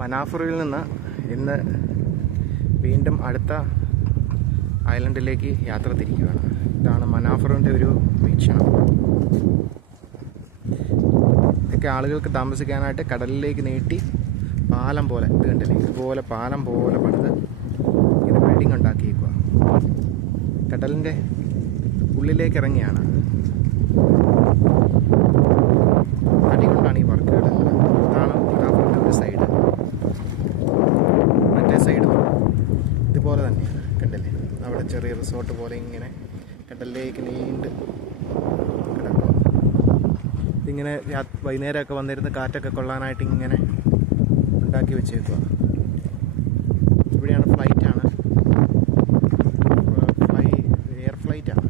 മനാഫറോയിൽ നിന്ന് ഇന്ന് വീണ്ടും അടുത്ത ഐലൻഡിലേക്ക് യാത്ര തിരിക്കുകയാണ്. ഇതാണ് മനാഫറോൻ്റെ ഒരു വീക്ഷണം. ഇതൊക്കെ ആളുകൾക്ക് താമസിക്കാനായിട്ട് കടലിലേക്ക് നീട്ടി പാലം പോലെ, ഇത് കണ്ടില്ലേ, ഇതുപോലെ പാലം പോലെ പണിത് ഇങ്ങനെ ബിൽഡിംഗ് ഉണ്ടാക്കിയേക്കുക. കടലിൻ്റെ ഉള്ളിലേക്ക് ഇറങ്ങിയാണ്. തടി കൊണ്ടാണ് ഈ വർക്കുകളെല്ലാം. ഇതാണ് മനാഫറോൻ്റെ ഒരു സൈഡ്. മറ്റേ സൈഡും ഇതുപോലെ തന്നെ കണ്ടില്ലേ, അവിടെ ചെറിയ റിസോർട്ട് പോലെ ഇങ്ങനെ കടലിലേക്ക് നീണ്ട് കിടക്കുക. ഇതിങ്ങനെ വൈകുന്നേരമൊക്കെ വന്നിരുന്ന് കാറ്റൊക്കെ കൊള്ളാനായിട്ട് ഇങ്ങനെ ഉണ്ടാക്കി വെച്ചേക്കുക. ഇവിടെയാണ് ഫ്ലൈറ്റാണ്, എയർ ഫ്ലൈറ്റാണ്,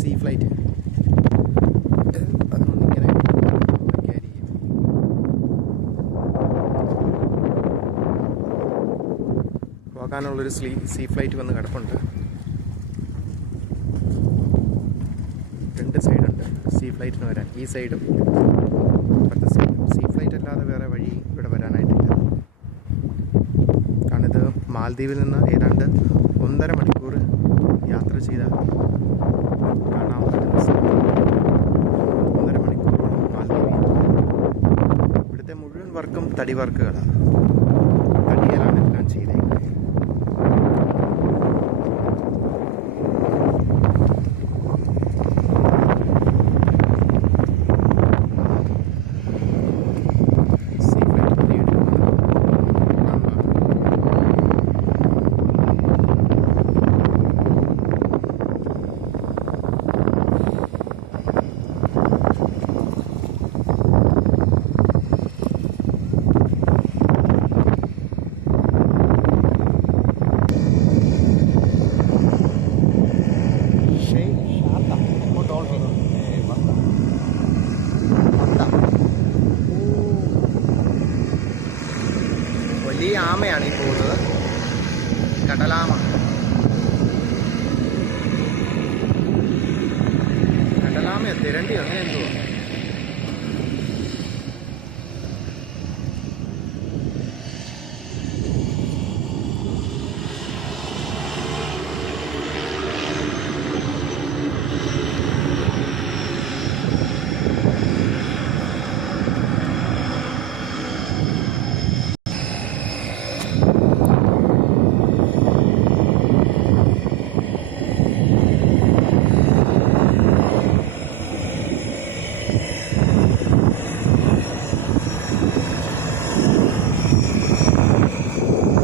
സീ ഫ്ലൈറ്റ്. അതൊന്നിങ്ങനെ ആയിരിക്കും. പോകാനുള്ളൊരു സീ ഫ്ലൈറ്റ് വന്ന് കിടപ്പുണ്ട്. 2 സൈഡുണ്ട് സീ ഫ്ലൈറ്റിന് വരാൻ. ഈ സൈഡും അപ്പുറത്തെ സൈഡും. സീ ഫ്ലൈറ്റ് അല്ലാതെ വേറെ വഴി ഇവിടെ വരാനായിട്ടില്ല. കാരണം ഇത് മാലദ്വീപിൽ നിന്ന് ഏതാണ്ട് 1.5 മണിക്കൂർ യാത്ര ചെയ്താൽ കാണാൻ പറ്റുന്ന സ്ഥലം. 1.5 മണിക്കൂറോളം മാലദ്വീപിൽ. ഇവിടുത്തെ മുഴുവൻ വർക്കും തടി വർക്കുകളാണ്. തടിയിലാണ് എല്ലാം ചെയ്തേക്കുന്നത്. വലിയ ആമയാണ് ഈ പോകുന്നത്, കടലാമ.